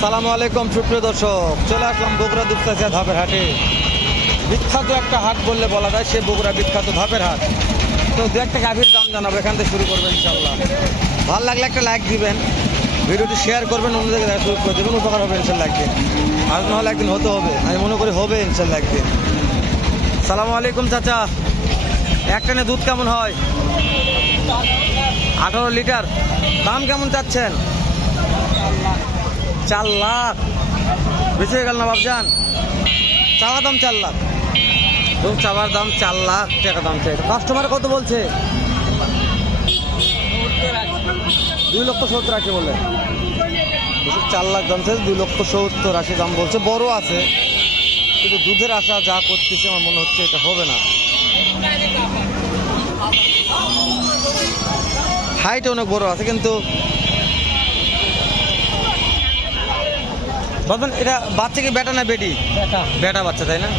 আসসালামু আলাইকুম সুপ্রিয় দর্শক, চলে আসলাম বগুড়া দুপচাচিয়া ধাপের হাটে। বিখ্যাত একটা হাট বললে বলা যায়, সে বগুড়া বিখ্যাত ধাপের হাট। তো দু একটা গাভীর দাম জানাবো, এখান থেকে শুরু করবেন ইনশাল্লাহ। ভালো লাগলে একটা লাইক দিবেন, ভিডিওটি শেয়ার করবেন, অন্যদিকে দেখা শুরু করে দেবেন, উপকার হবে ইনশাল্লাহ একদিন। আজ নাহলে একদিন হতে হবে, আমি মনে করি হবে ইনশাল্লাহ একদিন। সালামু আলাইকুম চাচা, এক টানে দুধ কেমন হয়? 18 লিটার। দাম কেমন চাচ্ছেন? 4 লাখ। বেশি হয়ে গেল না বাবজান? চাওয়া দাম 4 লাখ, এবং চাওয়ার দাম 4 লাখ টাকা দাম চাই। কাস্টমার কত বলছে? 2,70,000 বলে। 4 লাখ দাম চাই, 2,70,000 দাম বলছে। বড় আছে, কিন্তু দুধের আশা যা করতেছে আমার মনে হচ্ছে এটা হবে না। হাইট অনেক বড় আছে, কিন্তু বাবন এটা বাচ্চা কি বেটা না বেটি? বেটা বাচ্চা, তাই না?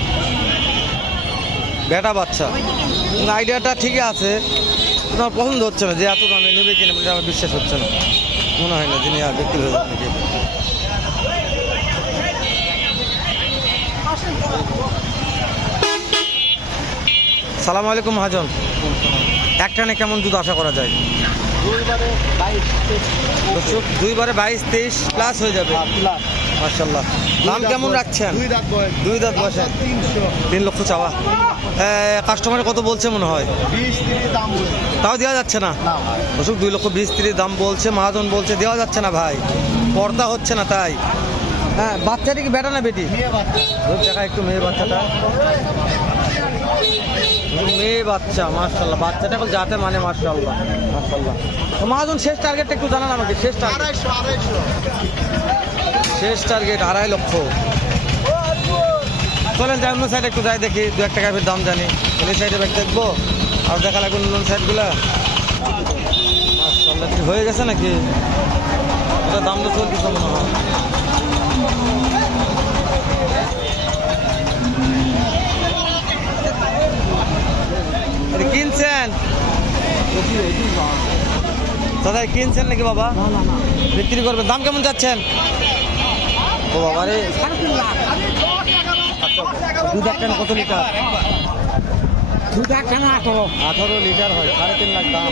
বেটা বাচ্চা। আইডিয়াটা ঠিকই আছে, তোমার পছন্দ হচ্ছে না যে এত দামে নেবে কিনা, এটা আমার বিশ্বাস হচ্ছে না। মনে হয় না যিনি আর বিক্রি হয়ে যাবে নাকি। সালাম আলাইকুম মহাজন, এক টানে কেমন দুধ আশা করা যায়? 2বারে 22-23 প্লাস হয়ে যাবে মাশাআল্লাহ। দাম কেমন রাখছেন? 2 দাঁত বয়সে 3 লক্ষ চাওয়া। কাস্টমারে কত বলছে মনে হয়? 20-30 দাম বলছে, তাও দেওয়া যাচ্ছে না। দর্শক 2,20,30,000 দাম বলছে, মহাজন বলছে দেওয়া যাচ্ছে না ভাই, পর্দা হচ্ছে না তাই। হ্যাঁ, বাচ্চাটি কি বেটা না বেটি? দেখা একটু মেয়ে বাচ্চাটা, মেয়ে বাচ্চা মাশাআল্লাহ। বাচ্চাটা এখন যাতে মানে মাশাআল্লাহ মাশাআল্লাহ। মহাজন শেষ টার্গেটটা একটু জানান আমাকে। শেষ টার্গেট 2.5 লক্ষ। চলেন যাই অন্য সাইডে একটু যাই, দেখি দু একটা গাভীর দাম জানি। এই সাইডে ব্যাগ দেখবো, আর দেখা লাগবে অন্য সাইডগুলা। মাশাআল্লাহ, কি হয়ে গেছে নাকি? এটা দাম তো চলতেছে মনে হয়। কিনছেন দাদা? কিনছেন নাকি বাবা? বিক্রি করবেন? দাম কেমন যাচ্ছেন? ও বাবা রে, দুধ একখানে কত লিটার? 18 লিটার হয়, 3.5 লাখ দাম।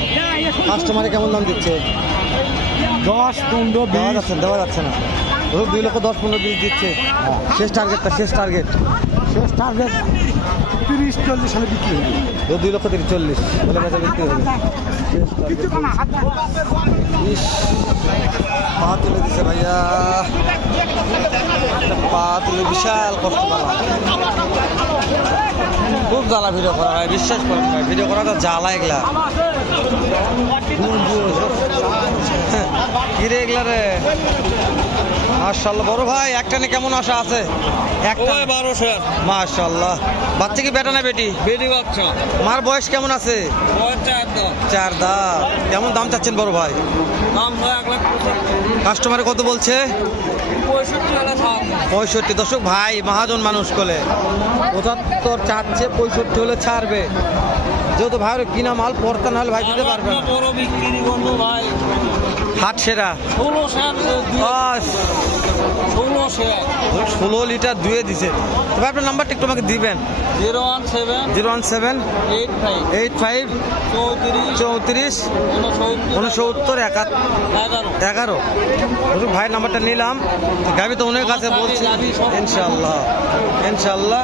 কাস্টমারে কেমন দাম দিচ্ছে? 10-15 দেওয়া যাচ্ছে না। 2,10,15,20 দিচ্ছে। শেষ টার্গেটটা, শেষ টার্গেট 30-40 সালে বিক্রি হবে। 2,40,40 বলে বেচা বিক্রি হবে। পা তুলে দিছে ভাইয়া, পা তুলে বিশাল কষ্ট করা। খুব জ্বালা ভিডিও করা হয়, বিশ্বাস করেন ভাই, ভিডিও করাটা জ্বালা এগুলা। কি রে এগুলা রে? মাশাআল্লাহ। বড় ভাই একটানে কেমন আশা আছে? 1200। মাশাআল্লাহ। বাচ্চা কি বেটা না বেটি? বেটি বাচ্চা। মার বয়স কেমন আছে? 4 দাঁত। কেমন দাম চাচ্ছেন বড় ভাই? দাম হয় 1,65,000। কাস্টমারে কত বলছে? 65। দর্শক ভাই মহাজন মানুষ কোলে 75 চাচ্ছে, 65 হলে ছাড়বে। যেহেতু ভাইয়ের কিনা মাল, পড়তে না হলে ভাই দিতে পারবে না। বড় বিক্রি করবো ভাই, হাট সেরা 16 লিটার দুয়ে দিছে। তবে আপনার নাম্বারটা একটু আমাকে দিবেন। 017 85 34 69 11। ভাইয়ের নাম্বারটা নিলাম। গাবি তো অনেক কাছে বলছি, ইনশাল্লাহ ইনশাল্লাহ।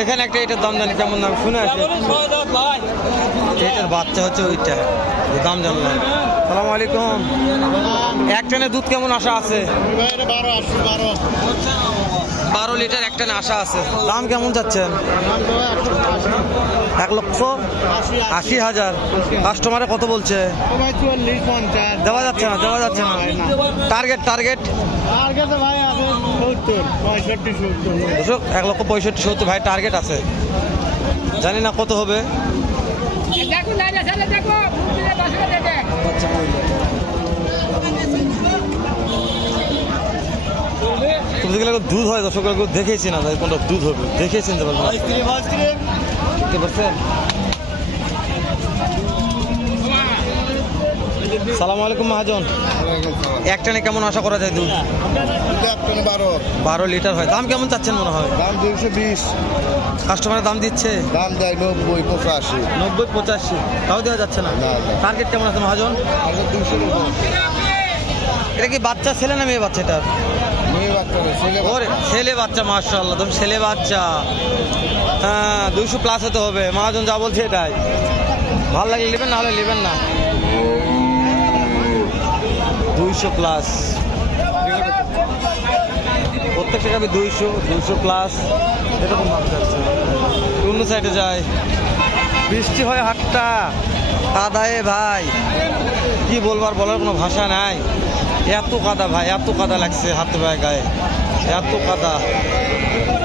এখানে একটা এটার দাম জানি কেমন দাম শুনে আসে। এটার বাচ্চা হচ্ছে ওইটা, দাম জানলাম। সালাম আলাইকুম। এক টানে দুধ কেমন আশা আছে? 12 লিটার এক টানে আশা আছে। দাম কেমন যাচ্ছেন? 1,80,000। কাস্টমারে কত বলছে? দেওয়া যাচ্ছে না, দেওয়া যাচ্ছে না। টার্গেট টার্গেট 1,65,000-70 ভাই টার্গেট আছে, জানি না কত হবে। দুধ হয় দর্শক, দেখেছি না কোনটা দুধ হবে, দেখে চিনতে পারবো। দেখতে পাচ্ছেন সালাম আলাইকুম মহাজন। একটানে কেমন আশা করা যায় দুধ? 12 লিটার হয়। দাম কেমন চাচ্ছেন মনে হয়? দাম 220, কাস্টমারের দাম দিচ্ছে দাম দেয় 90, 85। 90-85, তাও দেওয়া যাচ্ছে না। না। টার্গেট কেমন আছে মহাজন? আর 200 এটা কি বাচ্চা ছেলে না মেয়ে বাচ্চা এটা? মেয়ে বাচ্চা নেই, ছেলে বাচ্চা। ওরে ছেলে বাচ্চা, মাশাআল্লাহ, তুমি ছেলে বাচ্চা। হ্যাঁ 200 প্লাস হতে হবে, মহাজন যা বলছে এটাই। ভালো লাগলে নেবেন, না হলে নেবেন না। 200 প্লাস প্রত্যেকটা গাভী 200 প্লাস এরকম দাম যাচ্ছে। অন্য সাইডে যায়, বৃষ্টি হয় হাটটা কাদায় ভাই, কি বলবার, বলার কোনো ভাষা নাই। এত কাদা ভাই, এত কাদা লাগছে হাতে ভাই গায়ে, এত কাদা।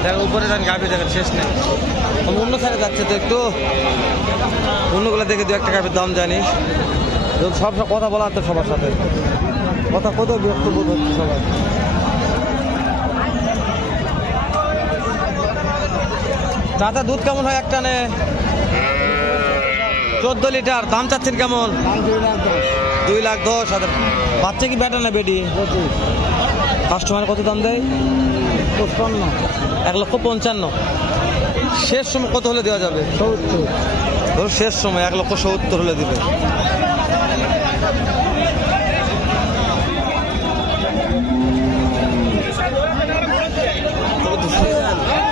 দেখেন উপরে যান, গাভী দেখেন শেষ নেই। আমি অন্য সাইডে যাচ্ছে তো একটু, অন্যগুলো দেখে 2-1 গাভীর দাম জানি। সব কথা বলা হচ্ছে সবার সাথে, কথা কত বিরক্ত বোধ হচ্ছে সবাই। চাচা দুধ কেমন হয় একটানে? 14 লিটার। দাম চাচ্ছেন কেমন? 2,10,000। বাচ্চা কি বেটা না বেডি? কাস্টমার কত দাম দেয়? 1,55,000। শেষ সময় কত হলে দেওয়া যাবে? 70। ধর শেষ সময় 1,70,000 হলে দিবে।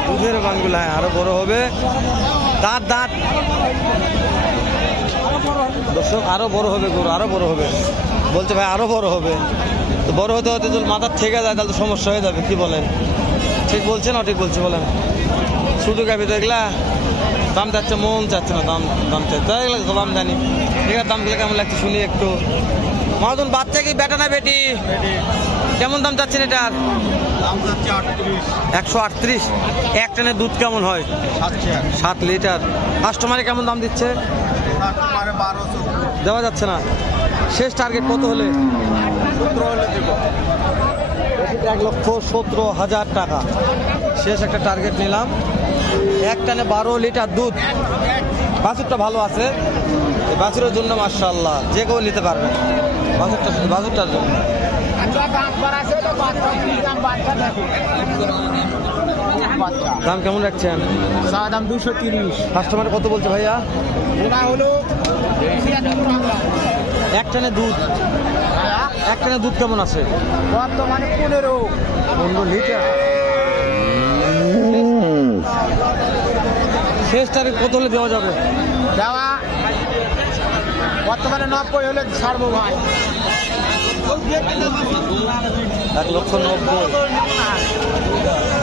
দুধের বানগুলো হ্যাঁ আরো বড় হবে। দাঁত দাঁত দর্শক আরো বড় হবে, গরু আরো বড় হবে বলছে ভাই, আরো বড় হবে। তো বড় হতে হতে যদি মাথার থেকে যায় তাহলে তো সমস্যা হয়ে যাবে। কি বলেন, ঠিক বলছে না ঠিক বলছে বলেন? শুধু গাভি তো এগুলা দাম চাচ্ছে, মন চাচ্ছে না, দাম চাচ্ছে এগুলো তো দাম জানি। ঠিক আছে, দামগুলো কেমন লাগছে শুনি একটু। মহাজন বাচ্চা কি বেটা না বেটি? কেমন দাম চাচ্ছেন এটার? 138। এক টানে দুধ কেমন হয়? 7 লিটার। কাস্টমারে কেমন দাম দিচ্ছে? দেওয়া যাচ্ছে না। শেষ টার্গেট কত হলে? 1,17,000 টাকা শেষ একটা টার্গেট নিলাম। এক টানে 12 লিটার দুধ। বাছুরটা ভালো আছে, এই বাছুরের জন্য মাশাআল্লাহ যে কেউ নিতে পারবে। বাছুরটার জন্য দাম কেমন রাখছেন? দাম 230। কাস্টমার কত বলছে ভাইয়া? এক টানে দুধ, এক টানে দুধ কেমন আছে? বর্তমানে 15 লিটার। শেষ তারিখ কত হলে দেওয়া যাবে? দেওয়া বর্তমানে 90 হলে ছাড়বো ভাই। 1,90,000।